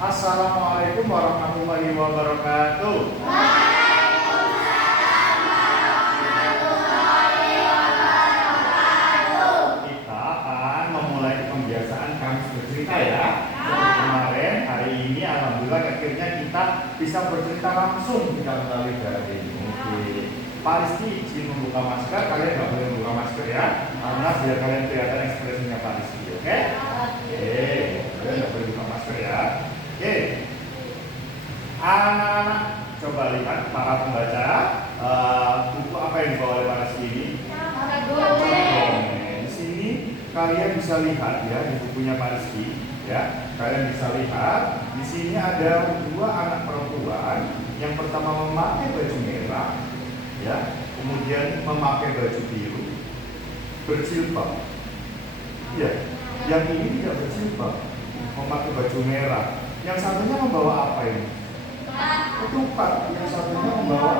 Assalamualaikum warahmatullahi wabarakatuh. Kita akan memulai pembiasaan Kamis bercerita ya. Seperti kemarin, hari ini alhamdulillah akhirnya kita bisa bercerita langsung di dalam kali ini. Oke. Pak Rizky izin membuka masker, kalian nggak boleh membuka masker ya, karena biar kalian kelihatan ekspresinya Pak Rizky, oke? Oke, kalian nggak boleh buka masker ya. Oke, anak-anak coba lihat para pembaca buku apa yang dibawa oleh Pak Rizky ini? Di sini kalian bisa lihat ya di bukunya Pak Rizky ya, kalian bisa lihat di sini ada dua anak perempuan, yang pertama memakai baju merah. Ya, kemudian memakai baju biru, berjilbab. Ya, yang ini tidak berjilbab, memakai baju merah. Yang satunya membawa apa ini? Ketupat. Yang satunya membawa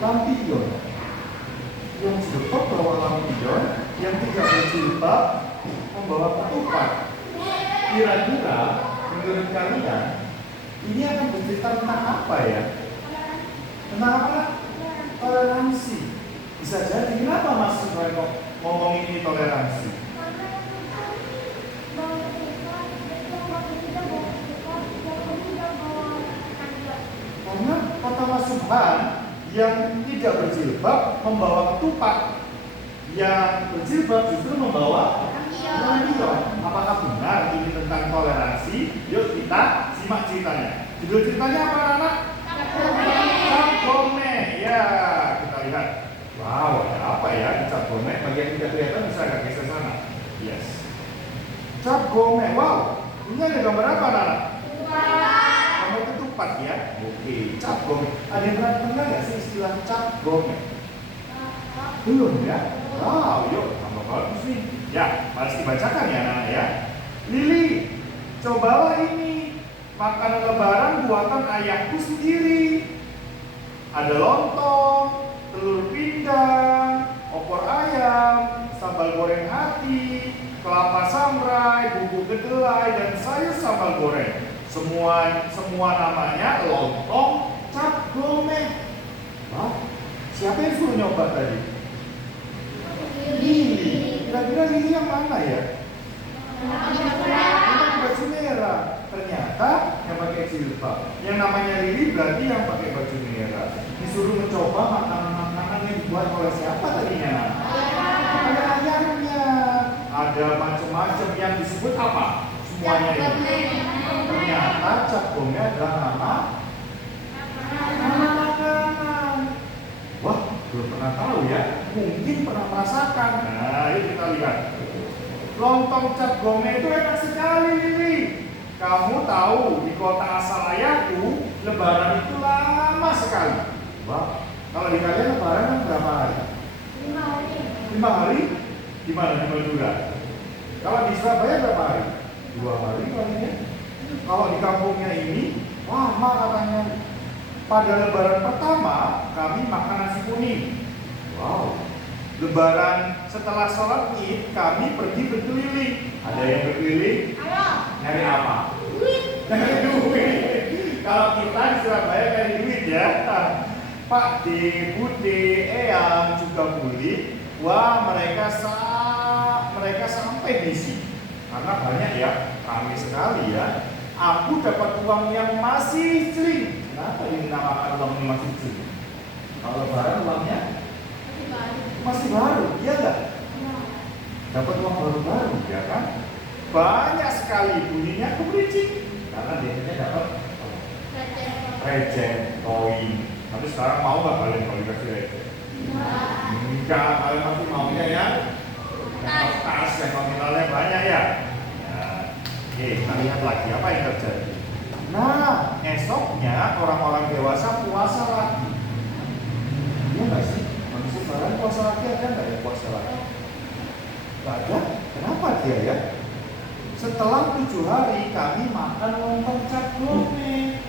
lampion. Yang jilbab bawa lampion, yang tidak berjilbab membawa ketupat. Kira-kira menurut kalian ini akan bercerita tentang apa ya? Tentang apa? Toleransi. Bisa jadi. Kenapa Mas Suharto ngomongin ini toleransi? Karena kata Mas Subhan, yang tidak berjilbab membawa ketupat, yang berjilbab justru membawa lampion. Apakah benar ini tentang toleransi? Yuk kita simak ceritanya. Judul ceritanya apa anak? Cap Gome. Ya, kita lihat. Wow, ada apa ya di Cap Gome? Bagian tidak kelihatan bisa agak geser sana. Yes. Cap Gome. Wow, ini ada gambar apa anak? Gambar ketupat ya. Oke, Cap Gome. Ada yang pernah nggak sih istilah Cap Gome? Belum ya? Wow, yuk tambah bagus nih. Ya, harus dibacakan ya anak ya. Lili, cobalah ini makanan lebaran buatan ayahku sendiri. Ada lontong, telur pindang, opor ayam, sambal goreng hati, kelapa sambrai, bumbu kedelai, dan sayur sambal goreng. Semua namanya lontong Cap Gome. Wah, siapa yang suruh nyoba tadi? Lili. Kira-kira Lili yang mana ya? Yang baju merah. Ternyata yang pakai jilbab. Yang namanya Lili berarti yang pakai baju merah. Disuruh mencoba makanan-makanan yang dibuat oleh siapa tadinya? Ada ayamnya. Ada macam-macam yang disebut apa? Semuanya ini. Ternyata Cap Gome adalah nama makanan. Wah, belum pernah tahu ya. Mungkin pernah merasakan. Nah, yuk kita lihat. Lontong Cap Gome itu enak sekali, Lili. Kamu tahu di kota asal ayahku lebaran itu lama sekali. Wah, kalau di kalian lebaran kan berapa hari? 5 hari. 5 hari? Di mana? Di Madura. Kalau di Surabaya berapa hari? 2 hari paling ya. Kalau di kampungnya ini lama katanya. Pada lebaran pertama kami makan nasi kuning. Wow. Lebaran setelah sholat Id kami pergi berkeliling. Ada yang berkeliling? Nyari apa? Nyari duit. Kalau kita di Surabaya nyari duit ya. Pak D, Bude, Eyang juga Buli. Wah, mereka sampai di sini. Karena banyak ya, ramai sekali ya. Aku dapat uang yang masih celing. Kenapa ini dinamakan uang yang masih celing? Kalau lebaran uangnya masih baru, iya nggak? Dapat uang baru-baru, ya kan? Banyak sekali bunyinya kebericik. Karena biasanya dapat receh, koin. Tapi sekarang mau nggak kalian kalau dikasih receh? Enggak, kalian masih maunya ya? Kertas yang nominalnya banyak ya? Oke, kita lihat lagi apa yang terjadi. Nah, esoknya orang-orang dewasa puasa lagi. Iya nggak sih? Manusia sekarang puasa lagi, ada nggak yang puasa lagi? Nggak ada. Kenapa dia ya? Setelah 7 hari kami makan lontong Cap Gome.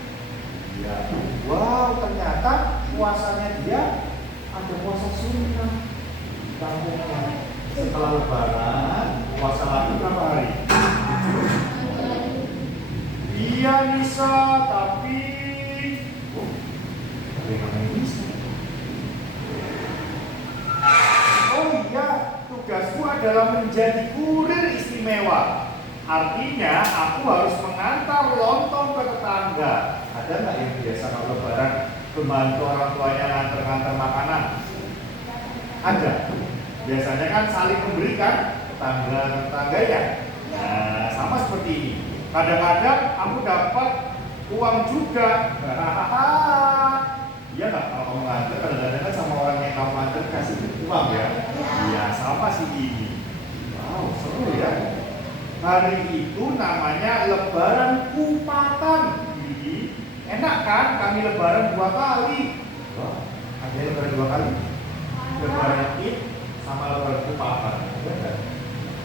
Ya, wow, ternyata puasanya dia ada puasa sunnah di kampungnya. Setelah lebaran puasa lagi berapa hari? Iya Nisa, tapi ada yang namanya Nisa. Oh iya, tugasku adalah menjadi kurir istimewa. Artinya aku harus mengantar lontong ke tetangga. Ada nggak yang biasa kalau lebaran membantu orang tuanya ngantar-ngantar makanan? Ada. Biasanya kan saling memberikan tetangga ya. Nah, sama seperti ini. Kadang-kadang aku dapat uang juga. Iya nggak, kalau kamu nganter kadang-kadang kan sama orang yang kamu nganter kasih uang ya. Iya, sama sih ini. Wow, seru ya. Hari itu namanya Lebaran Kupatan. Enak kan? Kami Lebaran 2 kali. Wah, ada yang Lebaran 2 kali. Lebaran Id sama Lebaran Kupatan.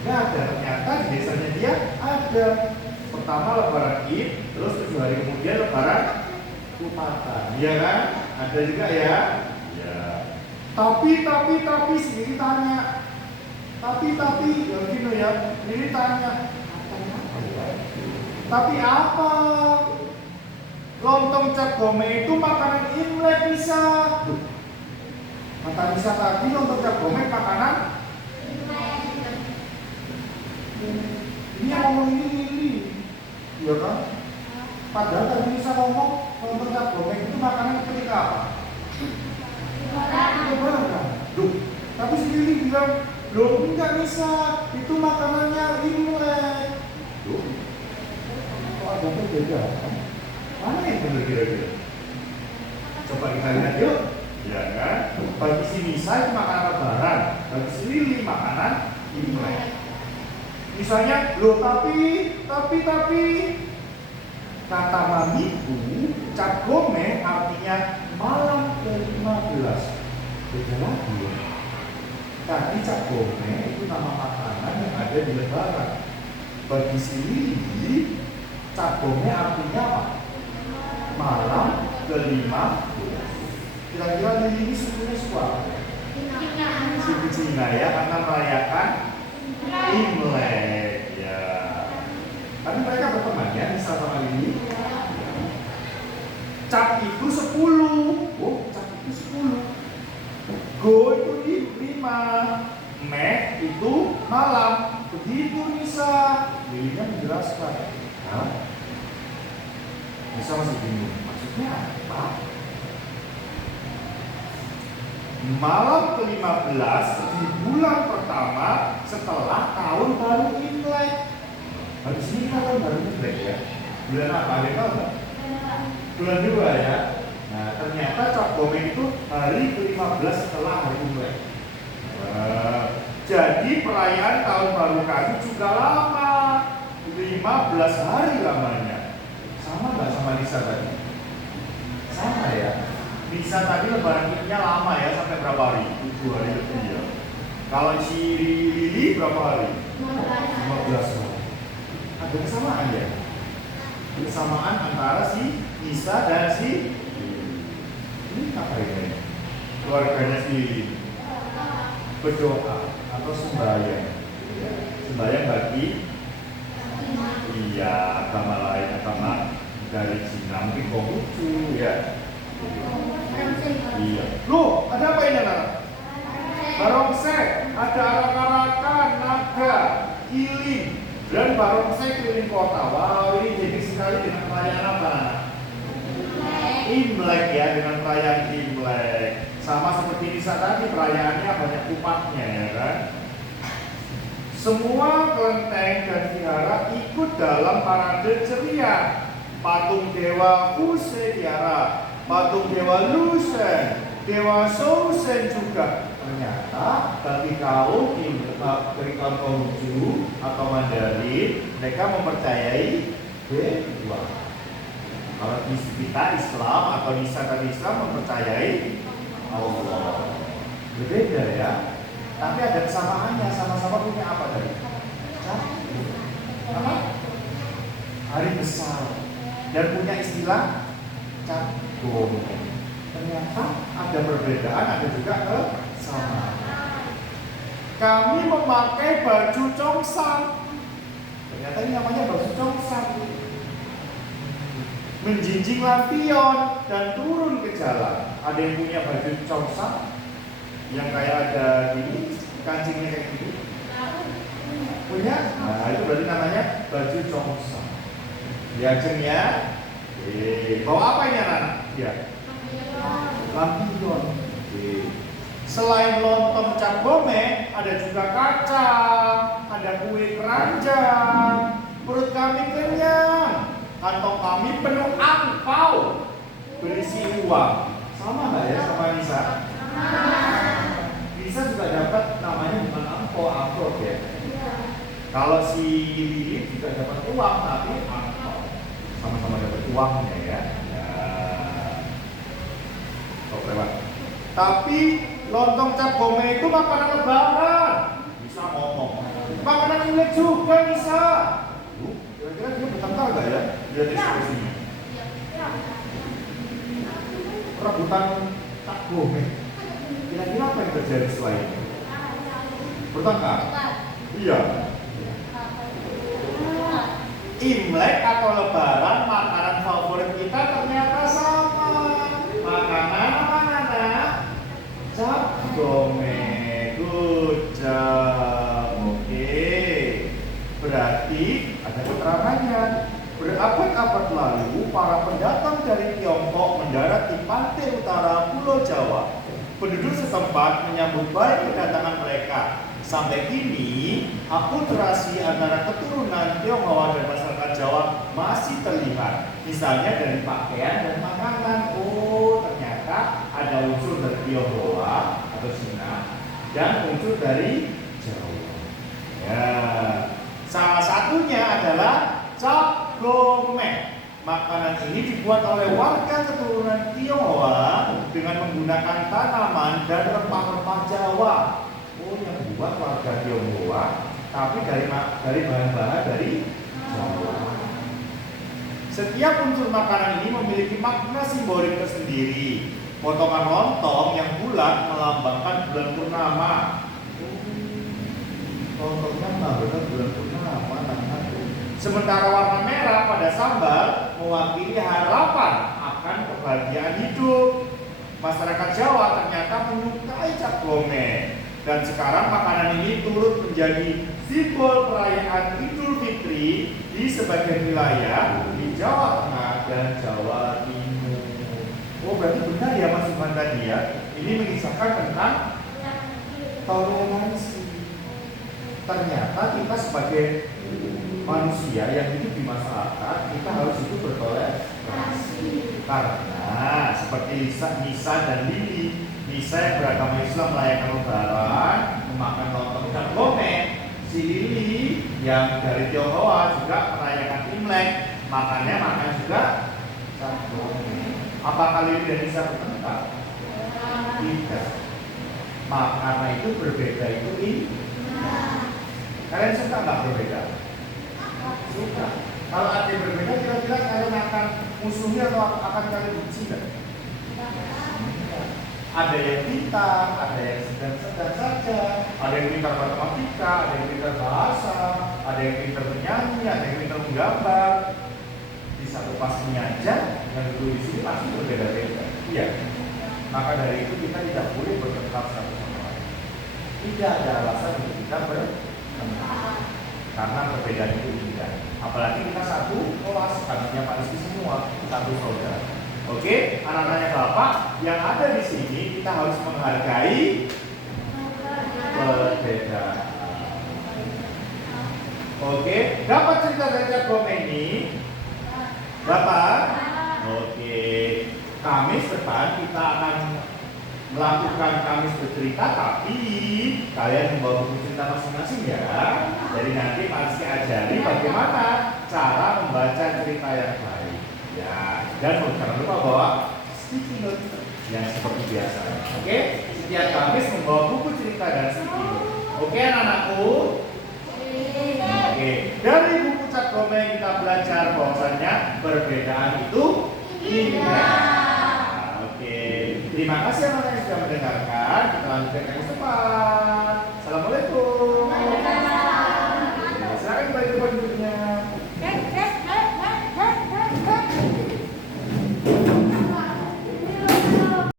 Nggak ada. Ternyata di desanya dia ada. Pertama Lebaran Id, terus 7 hari kemudian Lebaran Kupatan. Iya kan? Ada juga ya. Ya. Tapi sendiri tanya. Tapi ya gini ya. Sendiri tanya. Tapi apa? Lontong cap gome itu makanan Imlek bisa. Kata bisa tadi lontong cap gome makanan Imlek. Ini yang ngomong ini. Iya kan? Padahal tadi bisa ngomong lontong cap gome itu makanan ketika apa? Lebaran. Duh, tapi sendiri bilang, loh enggak bisa, itu makanannya Imlek. Duh, kok ada beda? Mana yang benar kira-kira? Coba kita lihat yuk. Ya kan? Bagi si Nisa itu makanan lebaran, bagi si Lili makanan Imlek. Misalnya, loh tapi kata mamiku, cap gome artinya malam ke-15. Beda lagi ya. Tadi cap gome itu nama makanan yang ada di lebaran. Bagi si Lili, cap gome artinya apa? Malam ke-15. Kira-kira Lili ini sukunya suara? Suku Cina ya, karena merayakan Imlek ya. Tapi mereka berteman ya, Nisa sama Lili. Cap itu 10. Oh, cap itu 10. Go itu 5. Mek itu malam. Begitu Nisa. Lilinya menjelaskan. Hah? Nisa masih bingung. Maksudnya apa? Malam ke-15 di bulan pertama setelah tahun baru Imlek. Habis ini kita tahun baru Imlek ya. Bulan apa? Ada tahu nggak? Bulan 2 ya. Nah, ternyata cap gome itu hari ke-15 setelah hari Imlek. Jadi perayaan tahun baru kami juga lama. 15 hari lamanya. Sama nggak sama Nisa tadi? Sama ya. Nisa tadi lebaran Idnya lama ya, sampai berapa hari? 7 hari lebih ya. Kalau si Lili berapa hari? 15 hari. Ada kesamaan ya? Kesamaan antara si Nisa dan si ini apa ini? Keluarganya si Lili berdoa atau sembahyang. Sembahyang bagi agama lain, agama dari Cina, mungkin Konghucu ya. Iya. Loh, ada apa ini anak? Barongsai, ada arak-arakan, naga, kiling, dan barongsai keliling kota. Wow, ini jadi sekali dengan perayaan apa? Imlek ya, dengan perayaan Imlek. Sama seperti Nisa tadi, perayaannya banyak kupatnya ya kan? Semua kelenteng dan vihara ikut dalam parade ceria. Patung Dewa Fusen tiara, patung Dewa Lusen, Dewa Sousen juga. Ternyata bagi kaum Konghucu atau Mandarin, mereka mempercayai dewa. Kalau kita Islam atau Nisa dan Islam mempercayai Allah. Berbeda ya. Tapi ada kesamaannya, sama-sama punya apa tadi? Apa? Hari besar. Dan punya istilah cap gome. Ternyata ada perbedaan, ada juga kesamaan. Kami memakai baju congsang. Ternyata ini namanya baju congsang. menjinjing lampion dan turun ke jalan. Ada yang punya baju congsam yang kayak ada gini, kancingnya kayak gini? Punya? Nah, itu berarti namanya baju congsam. Diajengnya, bawa apa ini anak? Ya, lampion. Selain lontong cap gome, ada juga kacang, ada kue keranjang. Perut kami kenyang, kantong kami penuh angpau berisi uang. Sama nggak ya sama Nisa? Nisa juga dapat namanya bukan amplop ya. Kalau si Lili juga dapat uang tapi amplop. Sama-sama dapat uangnya ya. Oh, lewat. Tapi lontong cap gome itu makanan lebaran. Bisa ngomong. Makanan Imlek juga bisa. Kira-kira dia bertengkar nggak ya? Lihat ekspresinya. Rebutan cap gome. Kira-kira apa yang terjadi setelah itu? Bertengkar? Iya. Imlek atau lebaran makanan favorit kita ternyata sama. Makanan apa? Cap gome. Good job. Oke. Berarti ada keterangannya. Berabad-abad lalu, para pendatang dari Tiongkok mendarat di pantai utara Pulau Jawa. Penduduk setempat menyambut baik kedatangan mereka. Sampai kini, akulturasi antara keturunan Tionghoa dan masyarakat Jawa masih terlihat. Misalnya dari pakaian dan makanan. Oh, ternyata ada unsur dari Tionghoa atau Cina dan unsur dari Jawa. Ya, salah satunya adalah cap gome. Makanan ini dibuat oleh warga keturunan Tionghoa dengan menggunakan tanaman dan rempah-rempah Jawa. Oh, yang buat warga Tionghoa, tapi dari bahan-bahan dari Jawa. Setiap unsur makanan ini memiliki makna simbolik tersendiri. Potongan lontong yang bulat melambangkan bulan purnama. Lontongnya melambangkan bulan purnama. Sementara warna merah pada sambal mewakili harapan akan kebahagiaan hidup. Masyarakat Jawa ternyata menyukai cap gome. Dan sekarang makanan ini turut menjadi simbol perayaan Idul Fitri di sebagian wilayah di Jawa Tengah dan Jawa Timur. Oh, berarti benar ya Mas Iman tadi ya. Ini mengisahkan tentang toleransi. Ternyata kita sebagai manusia yang hidup di masyarakat, kita harus hidup bertoleransi. Karena seperti Nisa dan Lili, Nisa yang beragama Islam merayakan lebaran, memakan lontong cap gome. Si Lili yang dari Tionghoa juga merayakan Imlek, makannya makan juga cap gome. Apakah Lili dan Nisa bertengkar? Tidak. Karena itu berbeda itu kalian suka nggak berbeda? Suka. Kalau ada yang berbeda, kira-kira kalian akan musuhnya atau akan kalian benci nggak? Ada yang pintar, ada yang sedang-sedang saja, ada yang pintar matematika, ada yang pintar bahasa, ada yang pintar menyanyi, ada yang pintar menggambar. Di satu pastinya aja yang dulu di sini pasti berbeda-beda. Iya. Maka dari itu kita tidak boleh bertengkar satu sama lain. Tidak ada alasan untuk kita bertengkar. Karena perbedaan itu indah. Apalagi kita satu kelas, karena Pak Rizky semua satu saudara. Oke, anak-anaknya Bapak yang ada di sini kita harus menghargai perbedaan. Oke, dapat cerita dari cap gome ini? Dapat? Oke, Kamis depan kita akan melakukan Kamis bercerita, tapi kalian membawa buku cerita masing-masing ya. Jadi nanti Pak Rizky ajari bagaimana cara membaca cerita yang baik ya. Dan jangan lupa bawa sticky note yang seperti biasa. Oke, setiap Kamis membawa buku cerita dan sticky note. Oke anak-anakku. Oke, dari buku cap gome kita belajar bahwasannya perbedaan itu indah. Terima kasih anak-anak yang sudah mendengarkan. Kita lanjutkan Kamis depan.